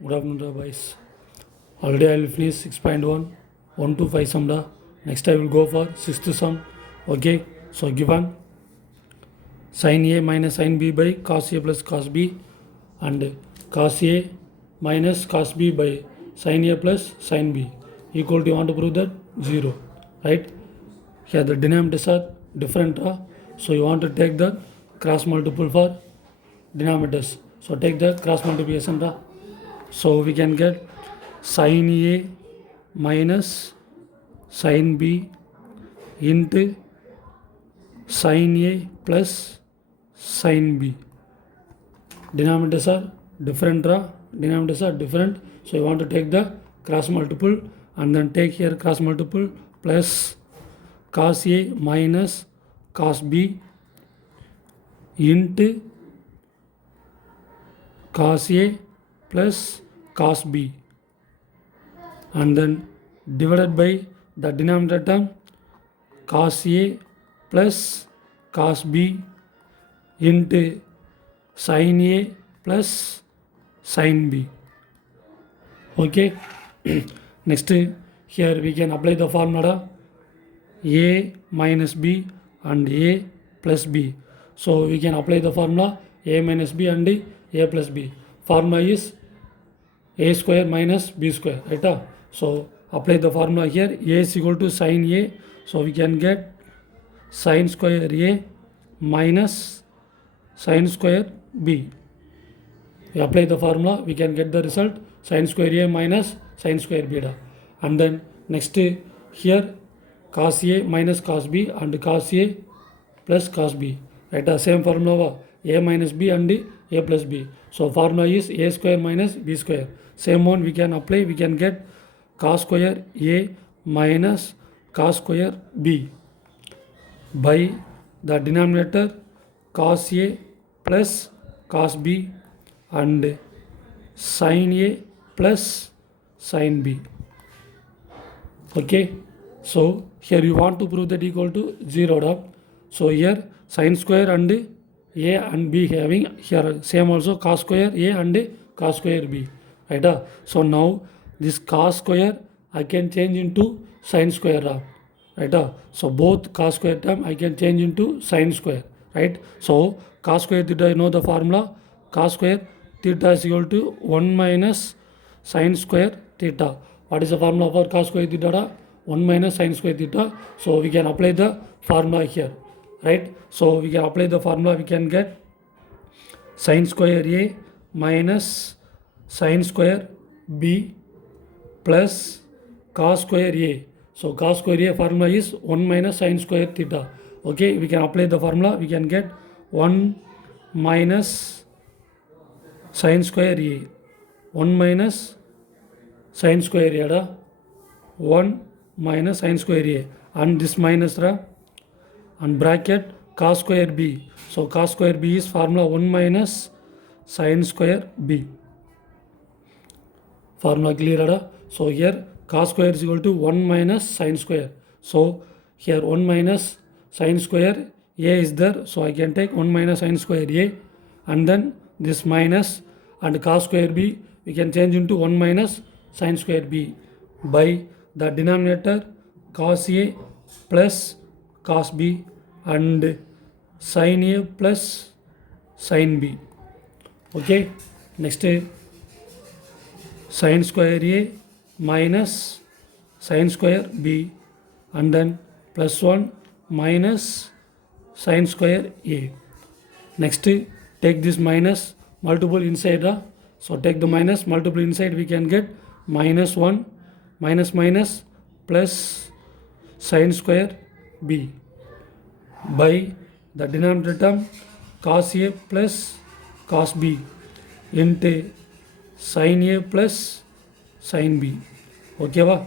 Good afternoon, boys. Already I will finish 6.1, 1 to 5 sum. Next I will go for 6th sum. Okay, so given sin A minus sin B by cos A plus cos B and cos A minus cos B by sin A plus sin B equal to, you want to prove that 0, right? Here the denominators are different, so you want to take the cross multiple for denominators. So take the cross multiplication. So we can get sin A minus sin B into sin A plus sin B. Denominators are different. Denominators are different. So you want to take the cross multiple and then take here cross multiple plus cos A minus cos B into cos A plus cos B and then divided by the denominator term cos A plus cos B into sin A plus sin B. Okay. Next here we can apply the formula A minus B and A plus B. So we can apply the formula A minus B and A plus B. Formula is A square minus B square, right? So apply the formula here. A is equal to sin A. So we can get sin square A minus sin square B. We apply the formula, we can get the result sin square A minus sin square B. And then next here cos A minus cos B and cos A plus cos B. Right? Same formula A minus B and A plus B. So formula is A square minus B square. Same one we can apply, we can get cos square A minus cos square B by the denominator cos A plus cos B and sin A plus sin B. Okay, so here you want to prove that equal to 0. So here sin square and A and B having here same also cos square A and cos square B, right? So now this cos square I can change into sin square, right? So both cos square term I can change into sin square, right? So cos square theta, you know the formula, cos square theta is equal to 1 minus sin square theta. What is the formula for cos square theta? 1 minus sin square theta. So we can apply the formula here, right? So we can apply the formula, we can get sin square A minus sin square B plus cos square A. So cos square A formula is 1 minus sin square theta. Okay, we can apply the formula, we can get 1 minus sin square A. 1 minus sin square A, 1 minus sin square A, and this minus and bracket cos square B. So cos square B is formula 1 minus sin square B. Formula clear? So here cos square is equal to 1 minus sin square. So here 1 minus sin square A is there. So I can take 1 minus sin square A and then this minus and cos square B we can change into 1 minus sin square B by the denominator cos A plus cos B and sin A plus sin B. Okay, next sin square A minus sin square B and then plus 1 minus sin square A. Next take this minus multiple inside. So take the minus multiple inside, we can get minus 1 minus minus plus sin square B by the denominator term cos A plus cos B into sin A plus sin B. Okay, va?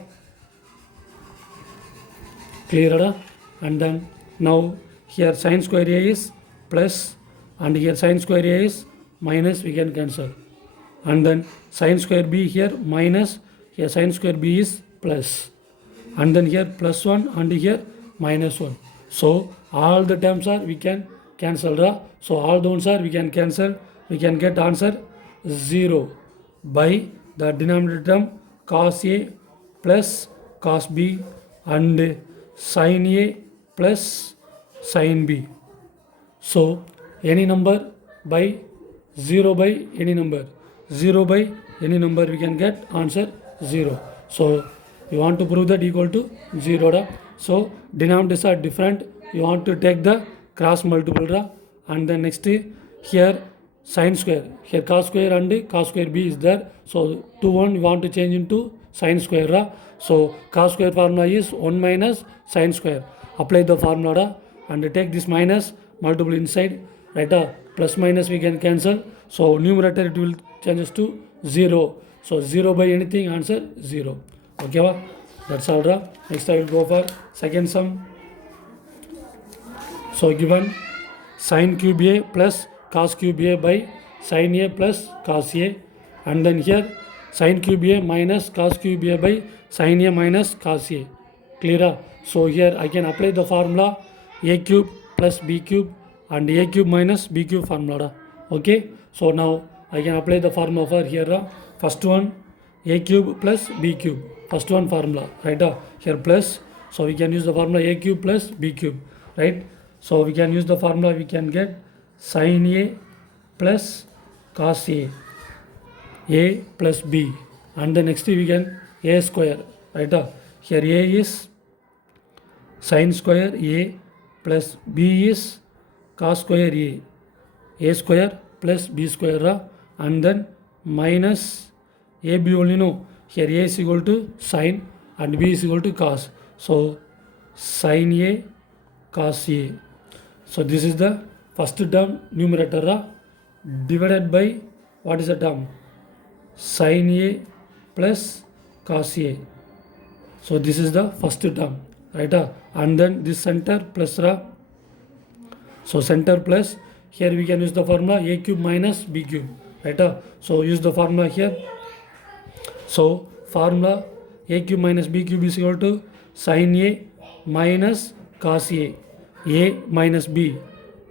Clear? And then now here sin square A is plus and here sin square A is minus, we can cancel. And then sin square B here minus, here sin square B is plus. And then here plus 1 and here minus 1. So all the terms are we can cancel. So all those are we can cancel. We can get answer 0 by the denominator term cos A plus cos B and sin A plus sin B. So any number by 0 by any number, 0 by any number we can get answer 0. So you want to prove that equal to 0. So denominators are different. You want to take the cross multiple and then next here sin square. Here cos square and cos square B is there. So 2 1 you want to change into sin square. So cos square formula is 1 minus sin square. Apply the formula and take this minus multiple inside, right? Plus minus we can cancel. So numerator it will changes to 0. So 0 by anything, answer 0. Okay, that's all. Next I will go for second sum. So given sin cube A plus cos cube A by sin A plus cos A, and then here sin cube A minus cos cube A by sin A minus cos A. Clear? So here I can apply the formula A cube plus B cube and A cube minus B cube formula. Okay, so now I can apply the formula for here. First one A cube plus B cube, first one formula, right? Here plus, so we can use the formula A cube plus B cube, right? So we can use the formula, we can get sin A plus cos A plus B, and the next we can A square, right? Here A is sin square A plus B is cos square A square plus B square, and then minus AB only know. Here A is equal to sin and B is equal to cos. So sin A cos A. So this is the first term numerator divided by what is the term? Sin A plus cos A. So this is the first term, right? And then this center plus so center plus, here we can use the formula A cube minus B cube, right? So use the formula here. So formula A cube minus B cube is equal to sin A minus cos A minus B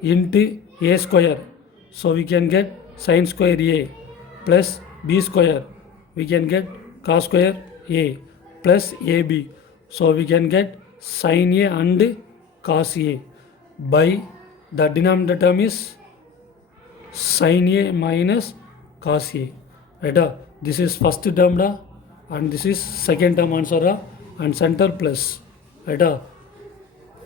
into A square. So we can get sin square A plus B square. We can get cos square A plus AB. So we can get sin A and cos A by the denominator term is sin A minus cos A, right? This is first term and this is second term answer and center plus, right?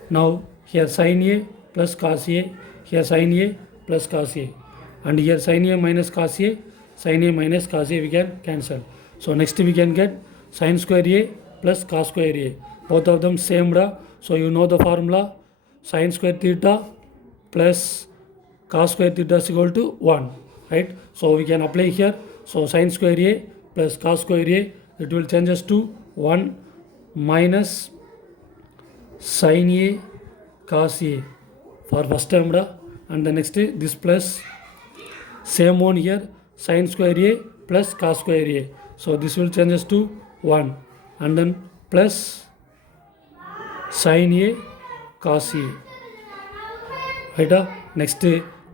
Now here sin A plus cos A, here sin A plus cos A, and here sin A minus cos A, sin A minus cos A we can cancel. So next we can get sin square A plus cos square A, both of them same. So you know the formula, sin square theta plus cos square theta is equal to 1, right? So we can apply here. So sin square A plus cos square A, it will change us to 1 minus sin A cos A for first term, and the next this plus same one here, sin square A plus cos square A. So this will change us to 1, and then plus sin A cos A, right? Next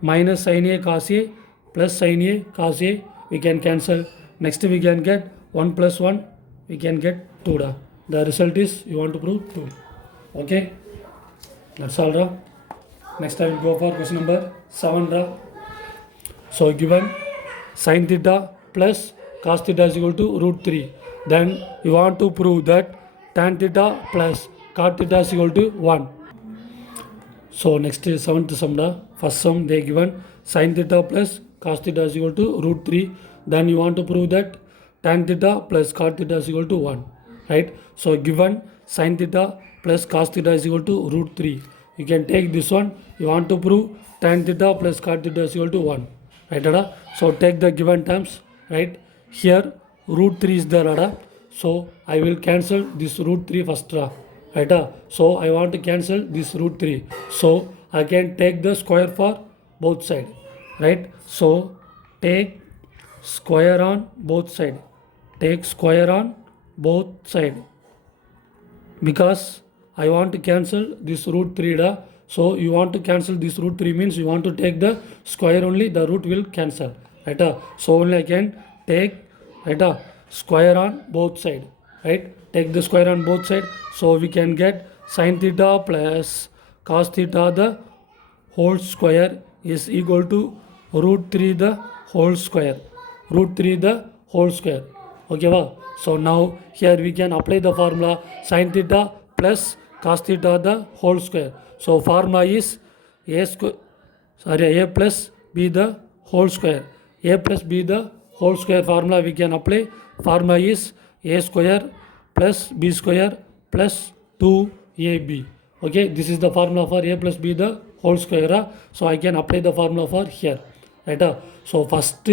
minus sin A cos A plus sin A cos A we can cancel. Next we can get 1 plus 1, we can get 2. The result is you want to prove 2. Okay, that's all. Next I will go for question number 7. So given sin theta plus cos theta is equal to root 3. Then you want to prove that tan theta plus cot theta is equal to 1. So next is 7th sum. First sum they given sin theta plus cos theta is equal to root 3. Then you want to prove that tan theta plus cot theta is equal to 1, right? So given sin theta plus cos theta is equal to root 3. You can take this one. You want to prove tan theta plus cot theta is equal to 1, right? So take the given terms, right? Here root 3 is there. So I will cancel this root 3 first, right? So I want to cancel this root 3. So I can take the square for both sides, right? So take square on both sides. Take square on both sides because I want to cancel this root 3. So you want to cancel this root 3 means you want to take the square only, the root will cancel, right? So only I can take, right? square on both side, right? Take the square on both side, so we can get sin theta plus cos theta the whole square is equal to root 3 the whole square, root 3 the whole square. Okay wow? So now here we can apply the formula sin theta plus cos theta the whole square. So formula is a plus b the whole square. A plus b the whole square formula we can apply. Formula is a square plus b square plus 2ab. Okay, this is the formula for a plus b the whole square. So I can apply the formula for here. Right? So first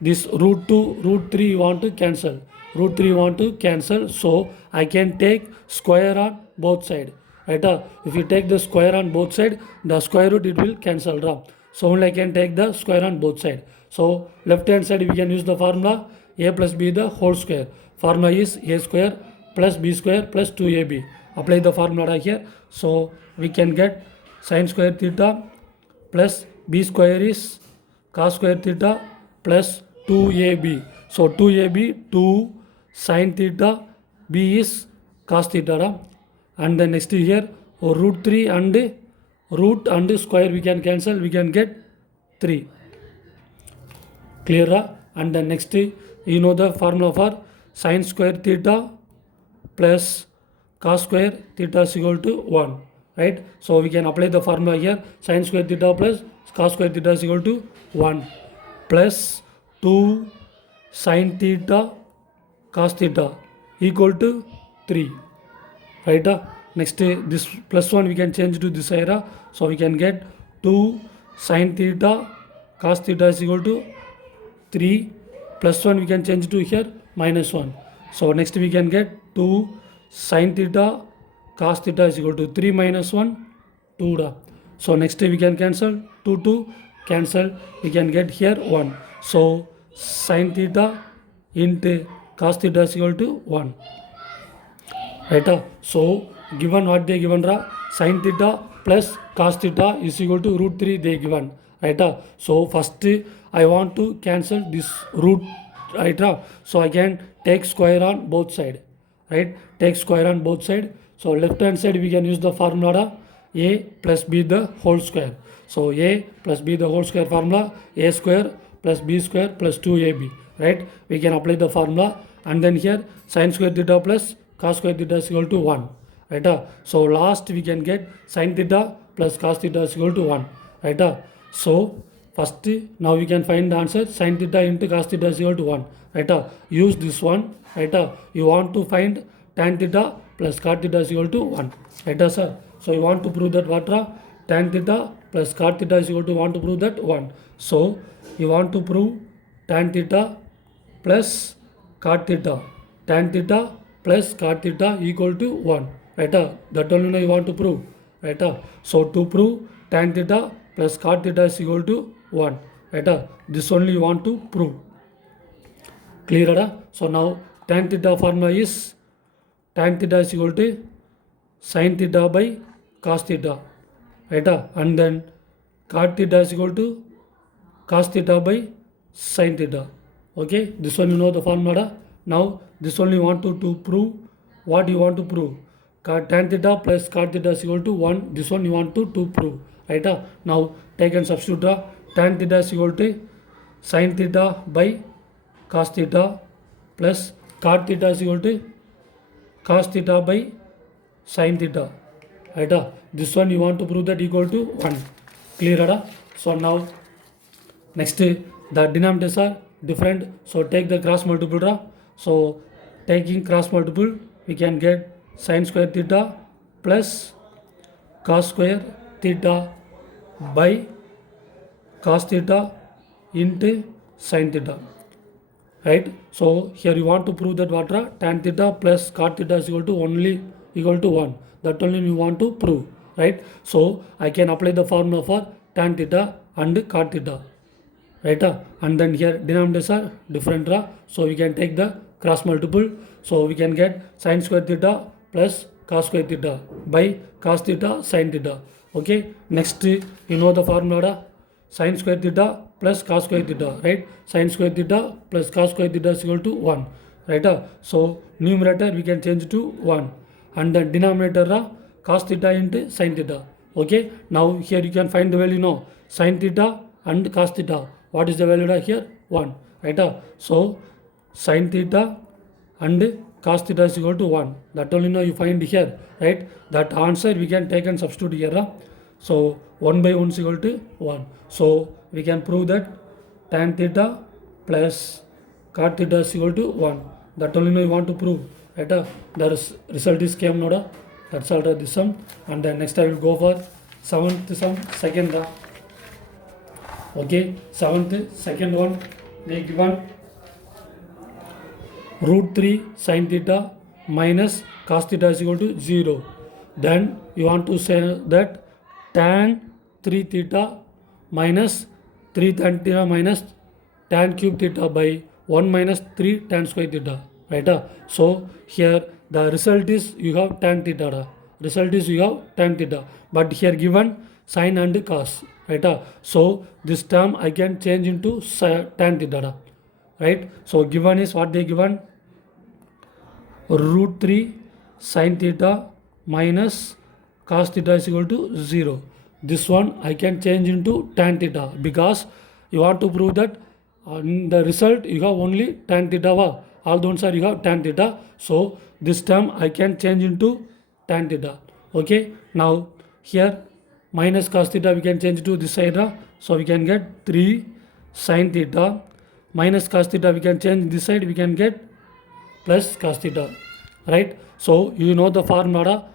this root 2, root 3 you want to cancel. Root 3 you want to cancel. So I can take square on both side. Right? If you take the square on both side, the square root it will cancel. So only I can take the square on both side. So left hand side we can use the formula a plus b the whole square. Formula is a square plus b square plus 2ab. Apply the formula here. So we can get sin square theta plus b square is cos square theta plus 2ab. So 2ab 2 sin theta, b is cos theta. And then next here root 3 and root and square we can cancel, we can get 3. Clear? And then next you know the formula for sin square theta plus cos square theta is equal to 1, right? So we can apply the formula here. Sin square theta plus cos square theta is equal to 1 plus 2 sin theta cos theta equal to 3, right? Next this plus 1 we can change to this area. So we can get 2 sin theta cos theta is equal to 3 plus 1 we can change to here minus 1. So next we can get 2 sin theta cos theta is equal to 3 minus 1 2. So next we can cancel 2 cancel, we can get here 1. So sin theta into cos theta is equal to 1, right? So given what they given sin theta plus cos theta is equal to root 3 they given, right? So first I want to cancel this root, right? So I can take square on both side, right? Take square on both side. So left hand side we can use the formula a plus b the whole square. So a plus b the whole square formula a square plus b square plus 2ab, right? We can apply the formula. And then here sin square theta plus cos square theta is equal to 1, right? So last we can get sin theta plus cos theta is equal to 1, right? So first now we can find the answer sin theta into cos theta is equal to 1, right? Use this one, right? You want to find tan theta plus cot theta is equal to 1, right sir? So you want to prove that what tan theta plus cot theta is equal to, want to prove that 1. So you want to prove tan theta plus cot theta, tan theta plus cot theta equal to 1, right? That only you want to prove, right? So to prove tan theta plus cot theta is equal to 1, right? This only you want to prove. Clear? So now tan theta formula is tan theta is equal to sin theta by cos theta, right? And then cot theta is equal to cos theta by sin theta. Okay, this one you know the formula. Now this only you want to prove what you want to prove. Tan theta plus cot theta is equal to 1. This one you want to prove, right? Now take and substitute. Tan theta is equal to sin theta by cos theta plus cot theta is equal to cos theta by sin theta, right? This one you want to prove that equal to 1. Clear? So now next the denominators are different. So take the cross multiple. So taking cross multiple we can get sin square theta plus cos square theta by cos theta into sin theta, right? So here you want to prove that what tan theta plus cot theta is equal to only equal to 1. That only you want to prove, right? So I can apply the formula for tan theta and cot theta, right? And then here denominators are different, so we can take the cross multiple. So we can get sin square theta plus cos square theta by cos theta sin theta. Okay, next you know the formula sin square theta plus cos square theta, right? Sin square theta plus cos square theta is equal to 1, right? So numerator we can change to 1 and the denominator cos theta into sin theta. Okay, now here you can find the value now, sin theta and cos theta. What is the value here? 1, right? So sin theta and cos theta is equal to 1. That only now you find here, right? That answer we can take and substitute here. So 1 by 1 is equal to 1. So we can prove that tan theta plus cot theta is equal to 1. That only now you want to prove, right? The result is came now. That's all this sum. And then next I will go for 7th sum, second. Okay, 7th, second one, they given root 3 sin theta minus cos theta is equal to 0. Then you want to say that tan 3 theta minus 3 tan theta minus tan cube theta by 1 minus 3 tan square theta, right? So here the result is you have tan theta. Result is you have tan theta, but here given sin and cos, right? So this term I can change into tan theta, right? So given is what they given, root 3 sin theta minus cos theta is equal to 0. This one I can change into tan theta because you want to prove that in the result you have only tan theta. All those are you have tan theta. So this term I can change into tan theta. Okay. Now here minus cos theta we can change to this side. So we can get 3 sin theta minus cos theta we can change this side, we can get plus cos theta, right? So you know the formula,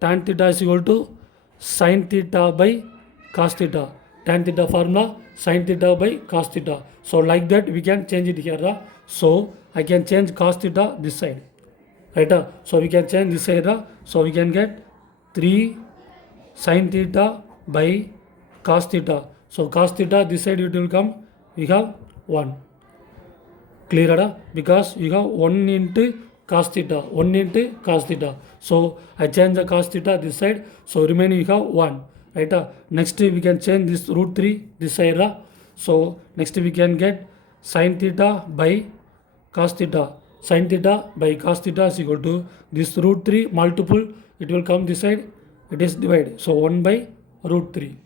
tan theta is equal to sin theta by cos theta. Tan theta formula, sin theta by cos theta. So like that we can change it here. So I can change cos theta this side, right? So we can change this side. So we can get 3 sin theta by cos theta. So cos theta this side it will come, we have 1. Clear? Because you have 1 into cos theta, 1 into cos theta. So I change the cos theta this side, so remaining you have 1, right? Next we can change this root 3 this side. So next we can get sin theta by cos theta. Sin theta by cos theta is equal to this root 3 multiple, it will come this side, it is divided. So 1 by root 3,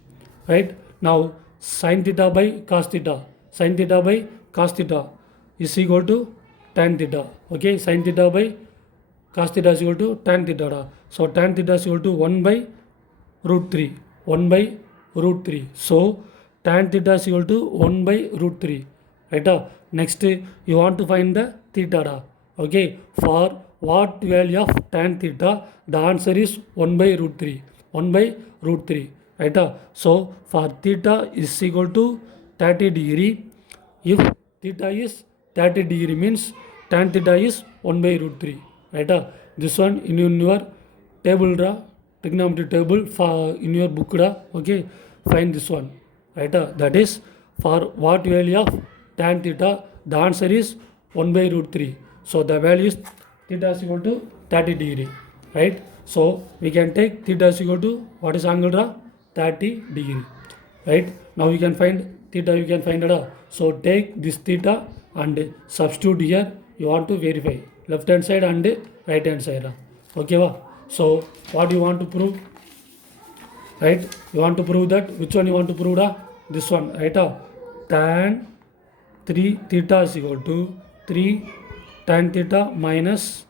right? Now sin theta by cos theta, sin theta by cos theta is equal to tan theta. Okay, sin theta by cos theta is equal to tan theta. So tan theta is equal to 1 by root 3, 1 by root 3. So tan theta is equal to 1 by root 3, right? Next you want to find the theta. Okay, for what value of tan theta? The answer is 1 by root 3, 1 by root 3, right? So for theta is equal to 30 degree, if theta is 30 degree means tan theta is 1 by root 3, right? This one in your table, trigonometry table for in your book, okay, find this one, right? That is for what value of tan theta, the answer is 1 by root 3. So the value is theta is equal to 30 degree, right? So we can take theta is equal to what is angle, 30 degree, right? Now we can find theta, you can find it. So take this theta and substitute here, you want to verify left hand side and right hand side. Okay, so what you want to prove, right? You want to prove that, which one you want to prove? This one, right? Tan 3 theta is equal to 3 tan theta minus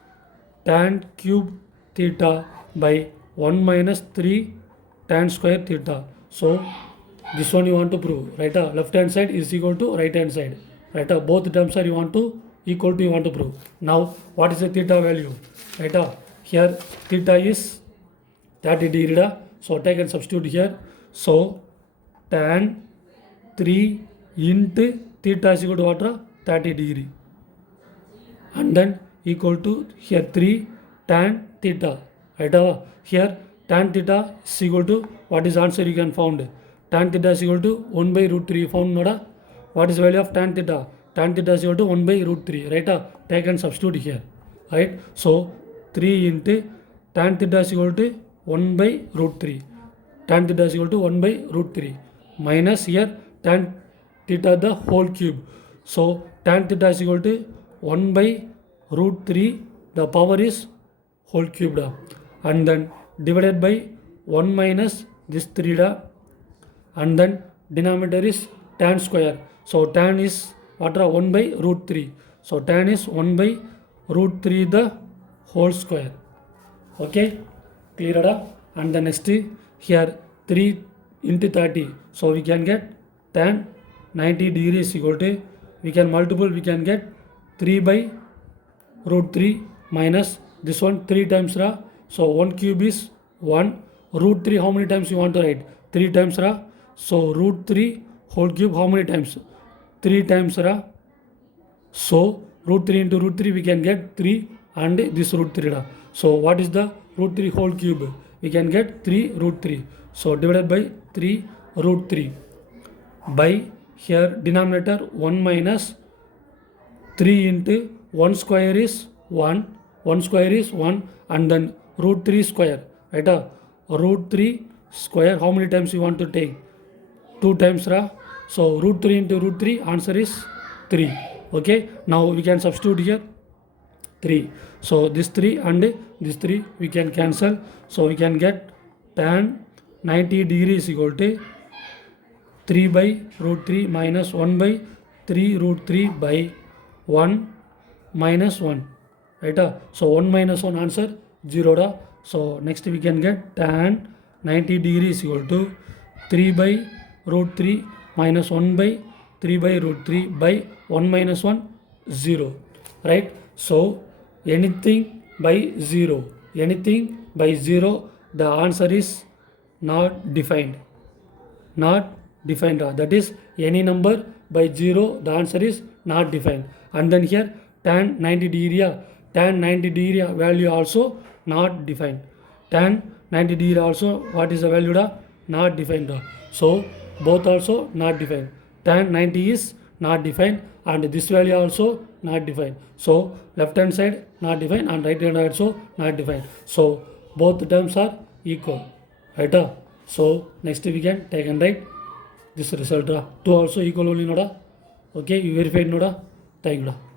tan cube theta by 1 minus 3 tan square theta. So this one you want to prove, right? Left hand side is equal to right hand side, right? Both terms are you want to equal to, you want to prove. Now what is the theta value, right? Here theta is 30 degree, so take and substitute here. So tan 3 into theta is equal to what? 30 degree, and then equal to here 3 tan theta, right? Here tan theta is equal to what is answer you can found, tan theta is equal to 1 by root 3 found, noda. What is value of tan theta? Tan theta is equal to 1 by root 3, right? Take and substitute here, right? So 3 into tan theta is equal to 1 by root 3, tan theta is equal to 1 by root 3 minus here tan theta the whole cube. So tan theta is equal to 1 by root 3 the power is whole cubed and then divided by 1 minus this 3 and then denominator is tan square. So tan is what are 1 by root 3. So tan is 1 by root 3 the whole square. Okay, clear and the next here 3 into 30. So we can get tan 90 degrees equal to, we can multiple, we can get 3 by root 3 minus this one 3 times ra. So 1 cube is 1. Root 3 how many times you want to write? 3 times ra. So root 3 whole cube how many times? 3 times ra. So root 3 into root 3 we can get 3 and this root 3 ra. So what is the root 3 whole cube? We can get 3 root 3. So divided by 3 root 3 by here denominator 1 minus 3 into 1 square is 1, 1 square is 1 and then root 3 square, right? Root 3 square how many times you want to take? 2 times ra. So root 3 into root 3 answer is 3. Okay, now we can substitute here 3. So this 3 and this 3 we can cancel. So we can get tan 90 degrees equal to 3 by root 3 minus 1 by 3 root 3 by 1 minus 1, right? So 1 minus 1 answer 0 da. So next we can get tan 90 degrees equal to 3 by root 3 minus 1 by 3 by root 3 by 1 minus 1 0, right? So anything by 0, anything by 0 the answer is not defined, not defined, that is any number by 0 the answer is not defined. And then here tan 90 degree, tan 90 degree value also not defined, tan 90 degree also what is the value not defined. So both also not defined, tan 90 is not defined and this value also not defined. So left hand side not defined and right hand also not defined. So both terms are equal, right? So next we can take and write this result. 2 also equal only noda. Okay, you verified noda. Thank you.